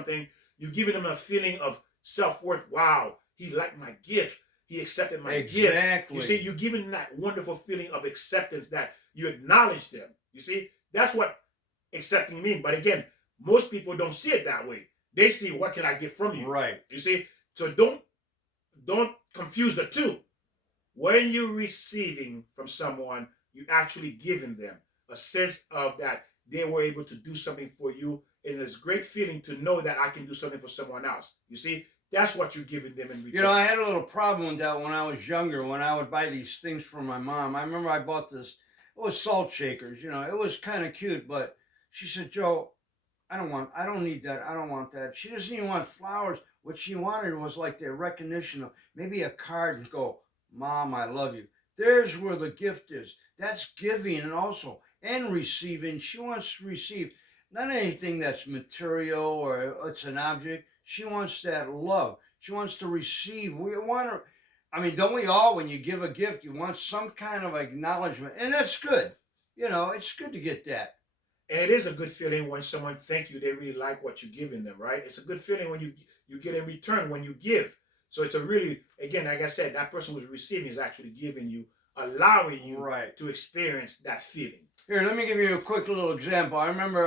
something, you're giving them a feeling of self-worth. Wow, he liked my gift. He accepted my gift. You see, you're giving them that wonderful feeling of acceptance that you acknowledge them. You see, that's what accepting means. But again, most people don't see it that way. They see, what can I get from you? Right. You see, so don't confuse the two. When you're receiving from someone, you actually giving them a sense of that they were able to do something for you, and it's a great feeling to know that I can do something for someone else. You see, that's what you're giving them in return. You know, I had a little problem with that when I was younger. When I would buy these things for my mom, I remember I bought this. It was salt shakers. You know, it was kind of cute, but she said, "Joe, I don't need that. I don't want that." She doesn't even want flowers. What she wanted was like the recognition of maybe a card and go, "Mom, I love you." There's where the gift is. That's giving and also and receiving. She wants to receive not anything that's material or it's an object. She wants that love. She wants to receive. We want to, I mean, don't we all, when you give a gift, you want some kind of acknowledgement. And that's good. You know, it's good to get that. And it is a good feeling when someone thank you, they really like what you're giving them, right? It's a good feeling when you get in return when you give. So it's a really, again, like I said, that person who's receiving is actually giving you, allowing you Right. to experience that feeling. Here, let me give you a quick little example. I remember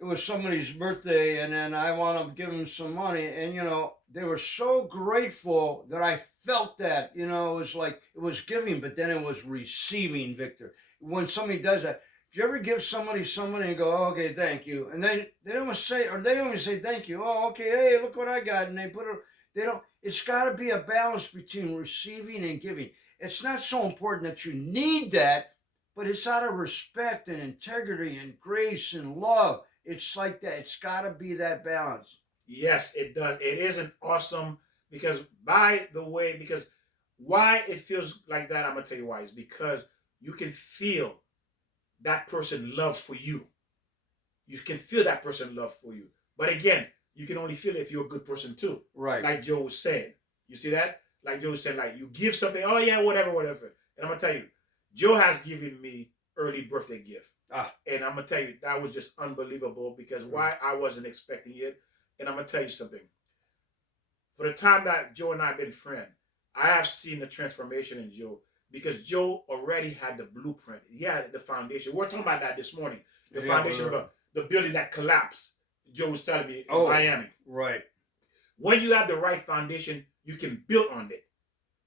it was somebody's birthday, and then I want to give them some money, and you know they were so grateful that I felt that it was like it was giving, but then it was receiving. Victor, when somebody does that, do you ever give somebody and go, oh, "Okay, thank you," and they don't say, or they don't even say thank you. Oh, okay, hey, look what I got, and they put it. They don't. It's got to be a balance between receiving and giving. It's not so important that you need that, but it's out of respect and integrity and grace and love. It's like that. It's got to be that balance. Yes, it does. It is an awesome, because by the way, because why it feels like that, I'm gonna tell you why. It's because you can feel that person love for you. You can feel that person love for you. But again, you can only feel it if you're a good person too. Right. Like Joe was saying. You see that? Like Joe said, like you give something, oh yeah, whatever, whatever. And I'm gonna tell you, Joe has given me early birthday gift. And I'm gonna tell you, that was just unbelievable because why I wasn't expecting it. And I'm gonna tell you something. For the time that Joe and I have been friends, I have seen the transformation in Joe because Joe already had the blueprint. He had the foundation. We were talking about that this morning. The foundation of the building that collapsed. Joe was telling me in Miami. Right. When you have the right foundation, you can build on it.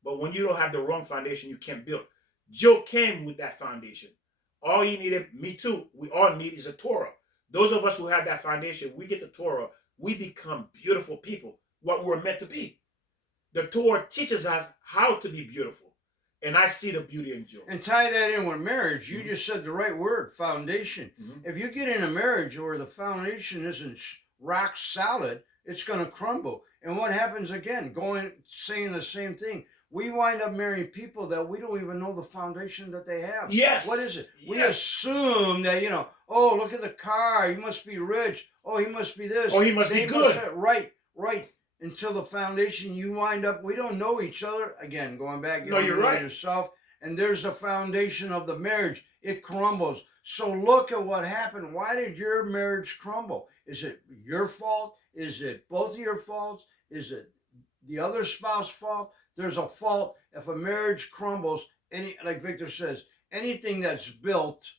But when you don't have the wrong foundation, you can't build. Joe came with that foundation. All you needed, me too, we all need is a Torah. Those of us who have that foundation, we get the Torah, we become beautiful people, what we're meant to be. The Torah teaches us how to be beautiful. And I see the beauty in Joe. And tie that in with marriage. You just said the right word, foundation. If you get in a marriage where the foundation isn't rock solid, it's going to crumble. And what happens again? Saying the same thing. We wind up marrying people that we don't even know the foundation that they have. Yes. What is it? Yes. We assume that, oh, look at the car. He must be rich. Oh, he must be this. Oh, he must be good. Right. Until the foundation, you wind up, we don't know each other. Again, going back, you're right. Yourself. And there's the foundation of the marriage. It crumbles. So look at what happened. Why did your marriage crumble? Is it your fault? Is it both of your faults? Is it the other spouse's fault? There's a fault. If a marriage crumbles, like Victor says, anything that's built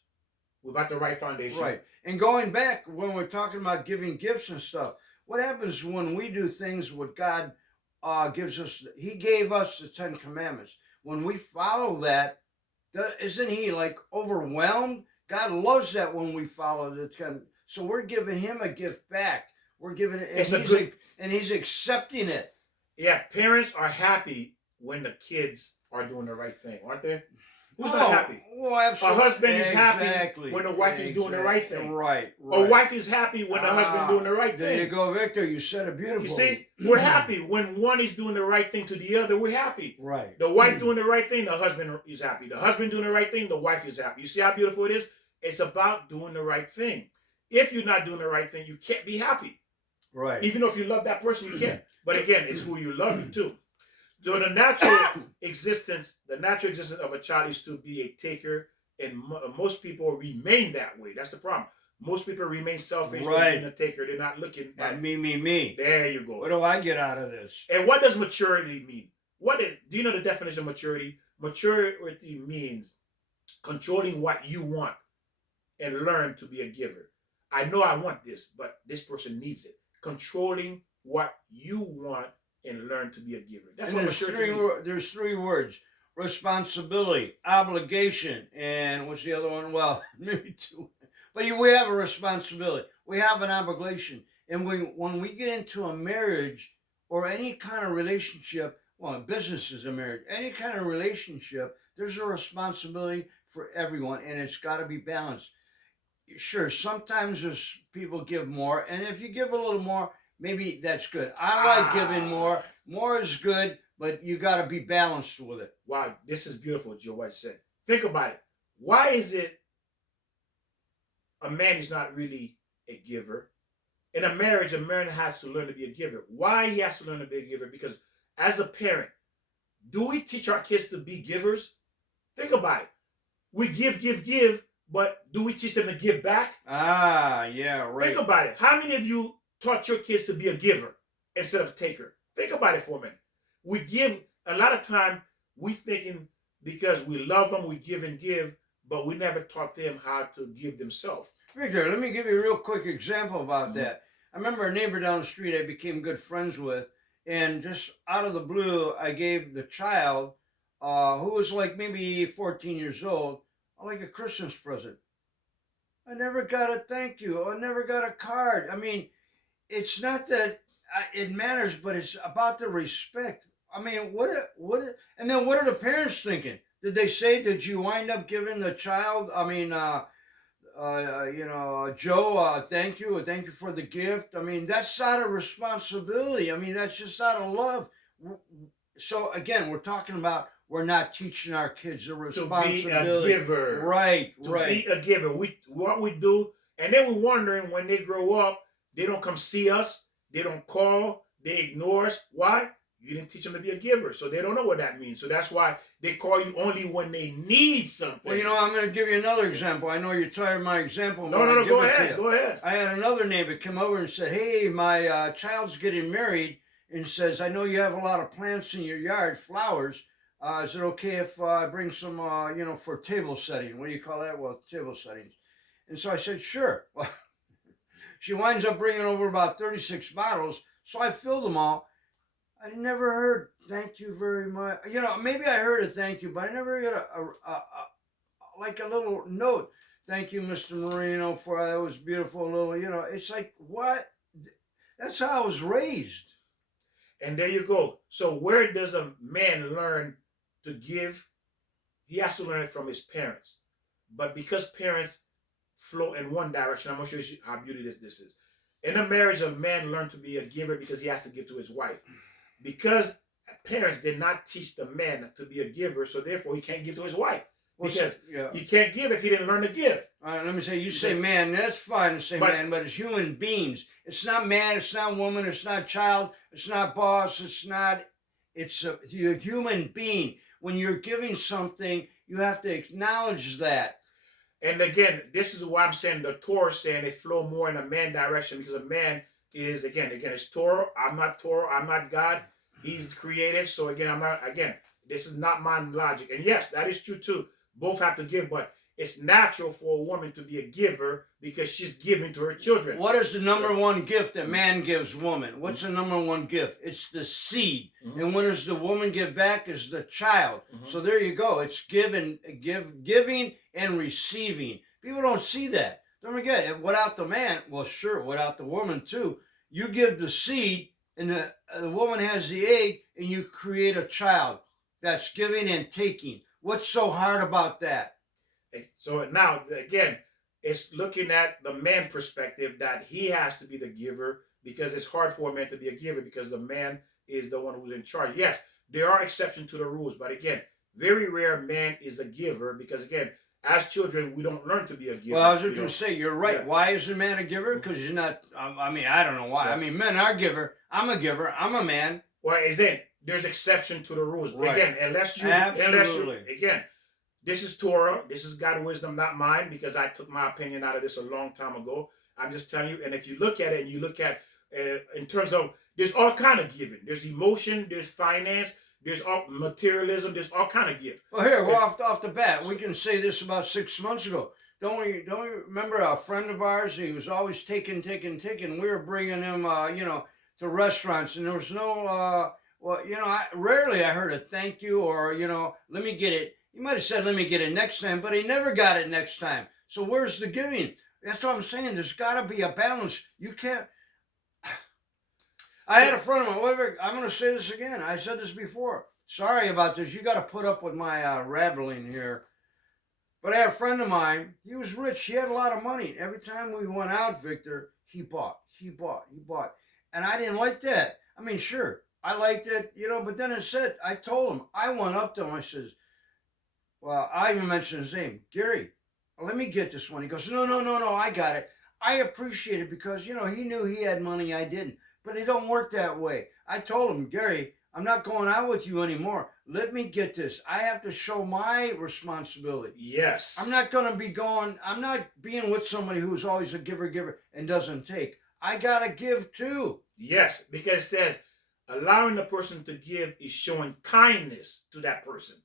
without the right foundation. Right. And going back, when we're talking about giving gifts and stuff, what happens when we do things what God gives us? He gave us the 10 Commandments. When we follow that, isn't he like overwhelmed? God loves that when we follow the 10. So we're giving him a gift back. We're giving it, and he's accepting it. Yeah, parents are happy when the kids are doing the right thing, aren't they? Who's not happy? Well, absolutely. A husband is happy when the wife is doing the right thing. Right. A wife is happy when the husband doing the right thing. There you go, Victor. You said it beautifully. You see, we're happy when one is doing the right thing to the other. We're happy. Right. The wife doing the right thing, the husband is happy. The husband doing the right thing, the wife is happy. You see how beautiful it is? It's about doing the right thing. If you're not doing the right thing, you can't be happy. Right. Even though if you love that person, you can't. But again, it's who you love too. So the natural existence of a child is to be a taker, and most people remain that way. That's the problem. Most people remain selfish Right. and a taker. They're not looking at Me. There you go. What do I get out of this? And what does maturity mean? Do you know the definition of maturity? Maturity means controlling what you want and learn to be a giver. I know I want this, but this person needs it. Controlling what you want and learn to be a giver. That's what maturity means. There's three words: responsibility, obligation, and what's the other one? Well, maybe two. But we have a responsibility. We have an obligation. And when we get into a marriage or any kind of relationship, well, business is a marriage, any kind of relationship, there's a responsibility for everyone, and it's got to be balanced. Sure, sometimes there's people give more, and if you give a little more, maybe that's good. I like giving more. More is good, but you got to be balanced with it. Wow, this is beautiful, Joe, what you said. Think about it. Why is it a man is not really a giver? In a marriage, a man has to learn to be a giver. Why he has to learn to be a giver? Because as a parent, do we teach our kids to be givers? Think about it. We give, but do we teach them to give back? Yeah, right. Think about it. How many of you taught your kids to be a giver instead of a taker? Think about it for a minute. We give, a lot of time, we thinking because we love them, we give and give, but we never taught them how to give themselves. Victor, let me give you a real quick example about that. I remember a neighbor down the street I became good friends with, and just out of the blue, I gave the child, who was like maybe 14 years old, like a Christmas present. I never got a thank you. I never got a card. I mean, it's not that it matters, but it's about the respect. I mean, and then what are the parents thinking? Did they say, did you wind up giving the child, Joe, thank you for the gift? I mean, that's out of responsibility. I mean, that's just out of love. So again, we're talking about, we're not teaching our kids the responsibility. To be a giver. Right. To be a giver. What we do, and then we're wondering when they grow up, they don't come see us, they don't call, they ignore us. Why? You didn't teach them to be a giver, so they don't know what that means. So that's why they call you only when they need something. Well, I'm going to give you another example. I know you're tired of my example. No, go ahead. I had another neighbor come over and said, hey, my child's getting married, and says, I know you have a lot of plants in your yard, flowers. Is it okay if I bring some, for table setting? What do you call that? Well, table settings. And so I said, sure. Well, she winds up bringing over about 36 bottles, so I filled them all. I never heard thank you very much. Maybe I heard a thank you, but I never got a little note. Thank you, Mr. Marino, for that was beautiful. It's like, what? That's how I was raised. And there you go. So where does a man learn to give? He has to learn it from his parents. But because parents flow in one direction, I'm going to show you how beautiful this is. In a marriage, a man learns to be a giver because he has to give to his wife. Because parents did not teach the man to be a giver, so therefore he can't give to his wife. Because he can't give if he didn't learn to give. All right, let me say, you say man, that's fine to say man, but it's human beings. It's not man, it's not woman, it's not child, it's not boss, it's a human being. When you're giving something, you have to acknowledge that. And again, this is why I'm saying the Torah is saying they flow more in a man direction, because a man is, again, it's Torah. I'm not God. He's created. So again, this is not my logic. And yes, that is true too. Both have to give, but it's natural for a woman to be a giver because she's giving to her children. What is the number one gift that man gives woman? What's the number one gift? It's the seed. Mm-hmm. And what does the woman give back is the child. Mm-hmm. So there you go. It's giving and receiving. People don't see that. Don't forget, without the man, well, sure, without the woman too, you give the seed and the woman has the egg and you create a child. That's giving and taking. What's so hard about that? So now, again, it's looking at the man perspective that he has to be the giver, because it's hard for a man to be a giver because the man is the one who's in charge. Yes, there are exceptions to the rules, but again, very rare man is a giver because, again, as children, we don't learn to be a giver. Well, I was just going to say, you're right. Yeah. Why is a man a giver? Because you're not, I don't know why. Yeah. Men are giver. I'm a giver. I'm a man. Well, there's exception to the rules. Right. Again, unless you, This is Torah. This is God's wisdom, not mine, because I took my opinion out of this a long time ago. I'm just telling you. And if you look at it, and you look at in terms of, there's all kind of giving. There's emotion. There's finance. There's all materialism. There's all kind of give. Well, here, off the bat, we can say this about 6 months ago. Don't we remember a friend of ours? He was always taking. We were bringing him, to restaurants, and there was no, rarely I heard a thank you or, let me get it. He might have said, let me get it next time, but he never got it next time. So where's the giving? That's what I'm saying. There's got to be a balance. You can't. I had a friend of mine. I'm going to say this again. I said this before. Sorry about this. You got to put up with my rambling here. But I had a friend of mine. He was rich. He had a lot of money. Every time we went out, Victor, he bought. And I didn't like that. I mean, sure, I liked it, but then I told him, I went up to him. I says, well, I even mentioned his name, Gary, let me get this one. He goes, no, I got it. I appreciate it because, he knew he had money, I didn't. But it don't work that way. I told him, Gary, I'm not going out with you anymore. Let me get this. I have to show my responsibility. Yes. I'm not being with somebody who's always a giver and doesn't take. I got to give too. Yes, because it says allowing the person to give is showing kindness to that person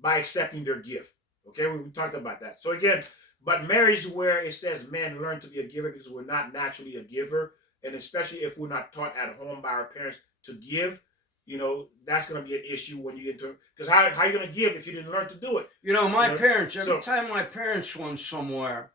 by accepting their gift. Okay, we talked about that. So again, but marriage is where it says men learn to be a giver because we're not naturally a giver. And especially if we're not taught at home by our parents to give, that's going to be an issue when you get to, because how are you going to give if you didn't learn to do it? My parents, every time my parents went somewhere,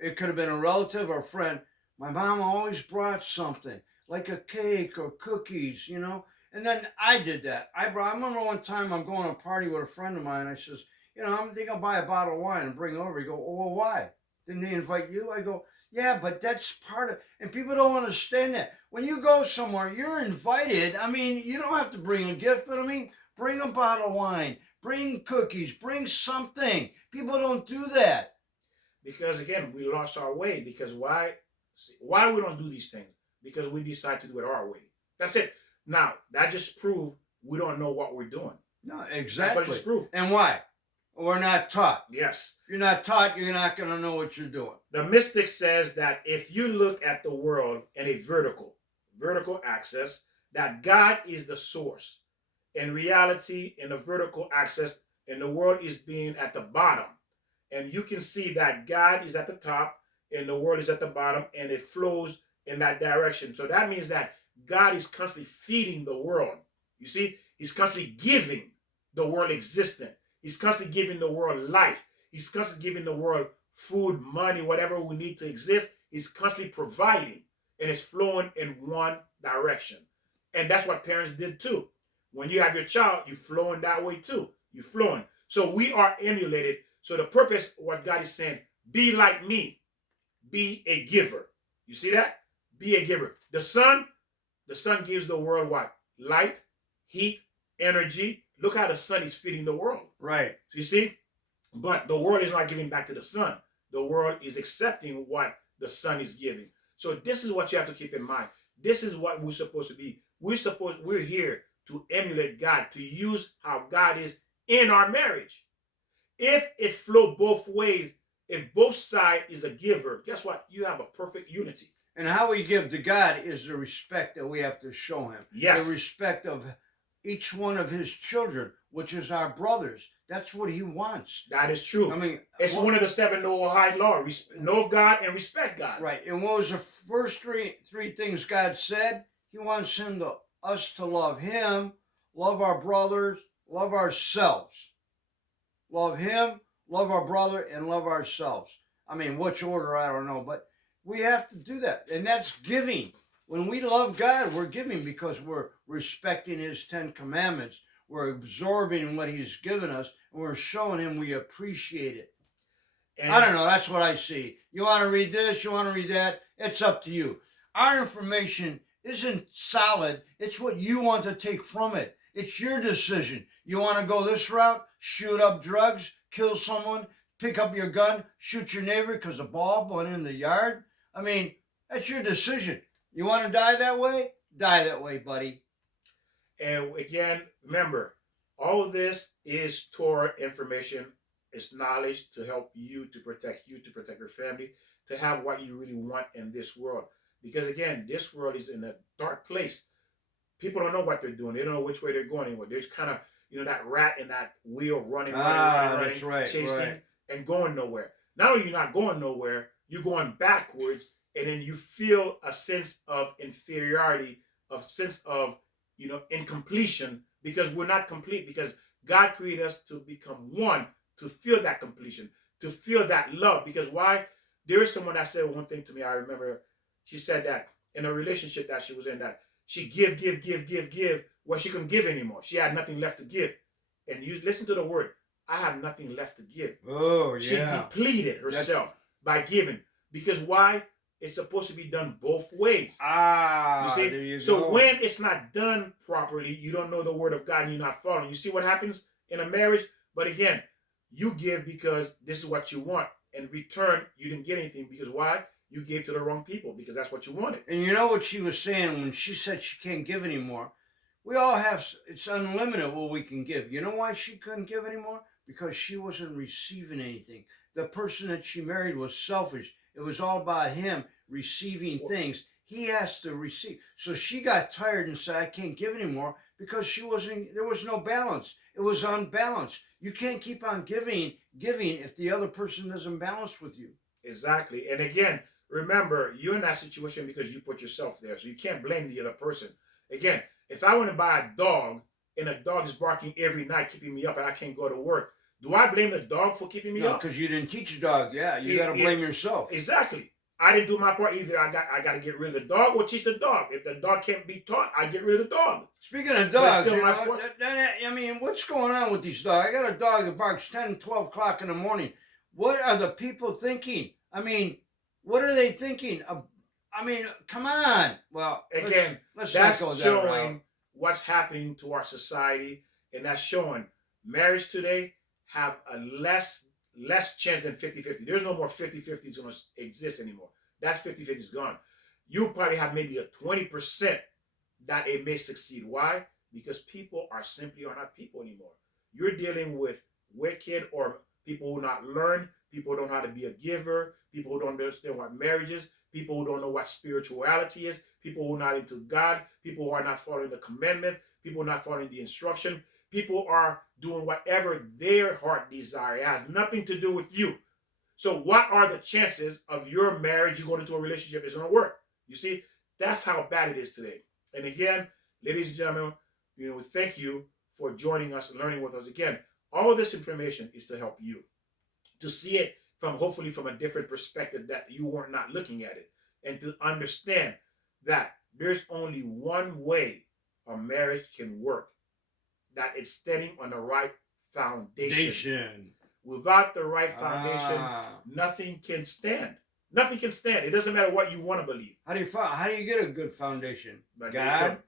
it could have been a relative or a friend, my mom always brought something, like a cake or cookies, And then I did that. I remember one time I'm going to a party with a friend of mine. I says, I'm thinking I'll buy a bottle of wine and bring it over. He go, oh, well, why? Didn't they invite you? I go, yeah, but that's part of, and people don't understand that. When you go somewhere, you're invited. I mean, you don't have to bring a gift, but bring a bottle of wine, bring cookies, bring something. People don't do that. Because again, we lost our way. Because why we don't do these things? Because we decide to do it our way. That's it. Now, that just proved we don't know what we're doing. No, exactly. That's what it just proved. And why? We're not taught. Yes. If you're not taught, you're not going to know what you're doing. The mystic says that if you look at the world in a vertical axis, that God is the source. In reality, in the vertical axis, and the world is being at the bottom. And you can see that God is at the top and the world is at the bottom, and it flows in that direction. So that means that God is constantly feeding the world. You see, he's constantly giving the world existence. He's constantly giving the world life. He's constantly giving the world food, money, whatever we need to exist. He's constantly providing, and it's flowing in one direction. And that's what parents did too. When you have your child, you're flowing that way too. You're flowing. So we are emulated. So the purpose, what God is saying, be like me. Be a giver. You see that? Be a giver. The sun gives the world what? Light, heat, energy. Look how the sun is feeding the world. Right. So you see? But the world is not giving back to the sun. The world is accepting what the sun is giving. So this is what you have to keep in mind. This is what we're supposed to be. We're here to emulate God, to use how God is in our marriage. If it flow both ways, if both sides is a giver, guess what? You have a perfect unity. And how we give to God is the respect that we have to show him. Yes. The respect of each one of his children, which is our brothers. That's what he wants. That is true. I mean, it's one of the 7 Noahide laws. Know God and respect God. Right. And what was the first three things God said? He wants us to love him, love our brothers, love ourselves. Love him, love our brother, and love ourselves. I mean, which order, I don't know, but we have to do that. And that's giving. When we love God, we're giving because we're respecting his 10 commandments. We're absorbing what he's given us, and we're showing him we appreciate it. And I don't know. That's what I see. You want to read this? You want to read that? It's up to you. Our information isn't solid. It's what you want to take from it. It's your decision. You want to go this route, shoot up drugs, kill someone, pick up your gun, shoot your neighbor because the bulb went in the yard? I mean, that's your decision. You want to die that way? Die that way, buddy. And again, remember, all of this is Torah information It's knowledge to help you, to protect you, to protect your family, to have what you really want in this world. Because again, this world is in a dark place. People don't know what they're doing. They don't know which way they're going anymore. There's kind of, that rat in that wheel running, That's right, chasing right. and going nowhere. Not only you're not going nowhere, you're going backwards, and then you feel a sense of inferiority, a sense of, incompletion, because we're not complete, because God created us to become one, to feel that completion, to feel that love. Because why? There is someone that said one thing to me. I remember she said that in a relationship that she was in, that she give. Well, she couldn't give anymore. She had nothing left to give. And you listen to the word, I have nothing left to give. Oh, yeah. She depleted herself by giving. Because why? It's supposed to be done both ways. You see? there you So go. when it's not done properly, you don't know the word of God and you're not following. You see what happens in a marriage? But again, you give because this is what you want. In return, you didn't get anything because why? You gave to the wrong people because that's what you wanted. And you know what she was saying when she said she can't give anymore? We all have, it's unlimited what we can give. You know why she couldn't give anymore? Because she wasn't receiving anything. The person that she married was selfish. It was all about him receiving things. He has to receive. So she got tired and said, I can't give anymore, because there was no balance. It was unbalanced. You can't keep on giving if the other person isn't balanced with you. Exactly. And again, remember, you're in that situation because you put yourself there. So you can't blame the other person. Again, if I want to buy a dog and a dog is barking every night, keeping me up, and I can't go to work, do I blame the dog for keeping me up? No, because you didn't teach your dog. Yeah, you got to blame yourself. Exactly. I didn't do my part. Either I got to get rid of the dog or teach the dog. If the dog can't be taught, I get rid of the dog. Speaking of dogs, I mean, what's going on with these dogs? I got a dog that barks 10, 12 o'clock in the morning. What are the people thinking? I mean, what are they thinking? I mean, come on. Well, again, that's showing what's happening to our society, and that's showing marriage today have a less chance than 50-50. There's no more 50-50 going to exist anymore. That's 50-50 is gone. You probably have maybe a 20% that it may succeed. Why? Because people are not people anymore. You're dealing with wicked or people who not learn, people who don't know how to be a giver, people who don't understand what marriage is, people who don't know what spirituality is, people who are not into God, people who are not following the commandment, people who are not following the instruction. People are doing whatever their heart desire. It has nothing to do with you. So what are the chances of your marriage, you going into a relationship, is going to work? You see, that's how bad it is today. And again, ladies and gentlemen, thank you for joining us and learning with us. Again, all of this information is to help you to see it hopefully from a different perspective, that you were not looking at it, and to understand that there's only one way a marriage can work. That it's standing on the right foundation. Without the right foundation, nothing can stand. Nothing can stand. It doesn't matter what you want to believe. How do you get a good foundation? But God.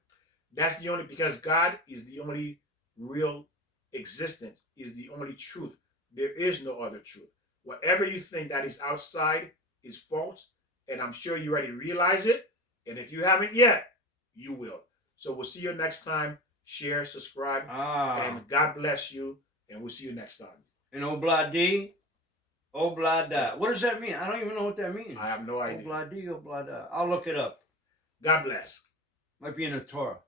That's because God is the only real existence, is the only truth. There is no other truth. Whatever you think that is outside is false, and I'm sure you already realize it. And if you haven't yet, you will. So we'll see you next time. Share, subscribe, and God bless you, and we'll see you next time. And Obladi, Oblada. What does that mean? I don't even know what that means. I have no idea. Obladi, Oblada. I'll look it up. God bless. Might be in the Torah.